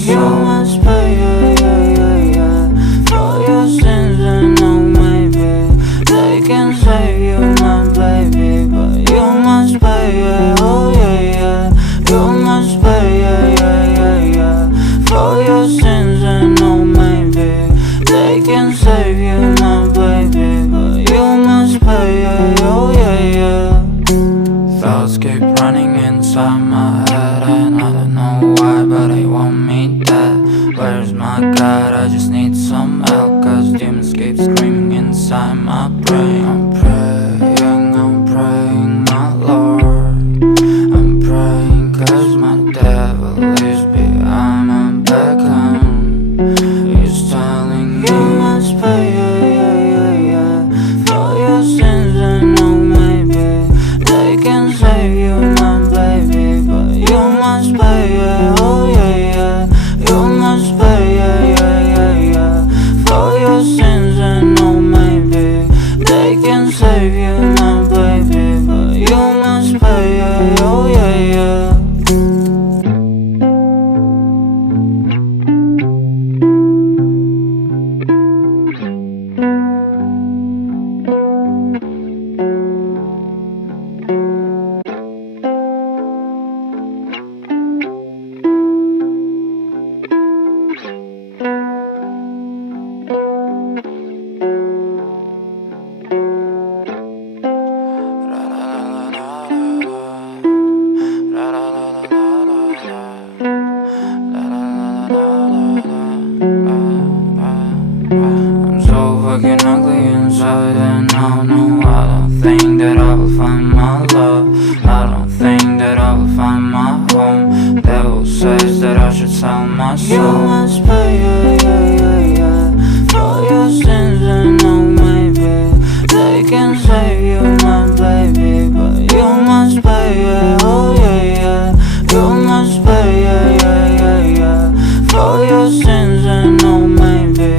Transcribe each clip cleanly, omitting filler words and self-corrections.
soul. You must pay, for your sins, and oh maybe they can save you, my baby, but you must pay, oh yeah. You must pay, for your sins, and oh maybe they can save you, my baby, but you must pay, oh yeah. Thoughts keep running inside my head, and I don't know why, but they want me dead. Where's my God? I just need some help, cause demons keep screaming inside my brain. I'm praying, my Lord. I'm praying cause my devil is behind my back home. He's telling me you must pay, for your sins, and oh maybe they can save you, my baby, but you must pay, oh yeah. You must pay, for your sins, and oh maybe they can save you, my baby, but you must pay, oh yeah. I'm so fucking ugly inside, and I know I don't think that I will find my love. I don't think that I will find my home. Devil says that I should sell my soul. You must pay, for your sins, and oh maybe they can save you, my baby, but you must pay, oh yeah. You must pay, for your sins, and oh maybe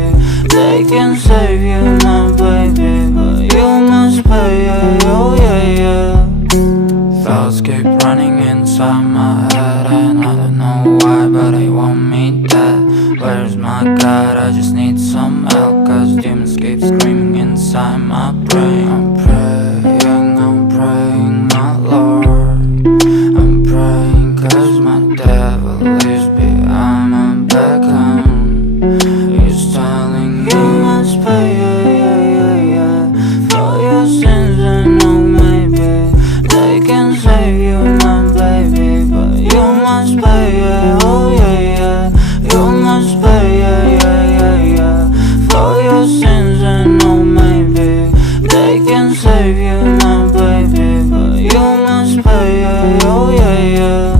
they can save you, my baby, but you must pay, oh yeah. Thoughts keep running inside my head, and I don't know why, but they want me dead. Where's my God? I just need some help, cause demons keep screaming inside my brain. I'm praying, my Lord. I'm praying cause my devil is behind my back home. He's telling me you must pay, for your sins, and oh maybe they can save you, my baby, but you must pay, oh yeah. You must pay, for your sins, and oh maybe they can save you, my baby, but you must pay, oh yeah.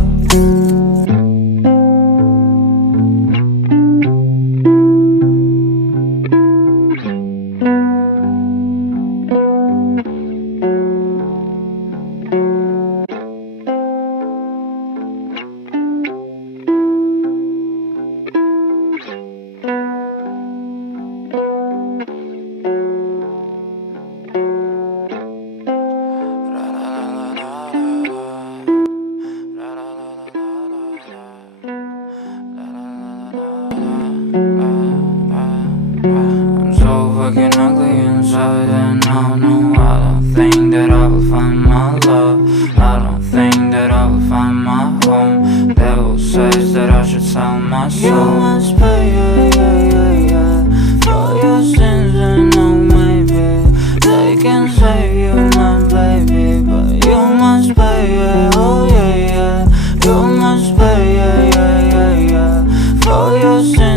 I'm so fucking ugly inside, and I know I don't think that I will find my love. I don't think that I will find my home. Devil says that I should sell my soul. You must pay, for your sins, and oh maybe they can save you, my baby, but you must pay, oh yeah. You must pay, for your sins.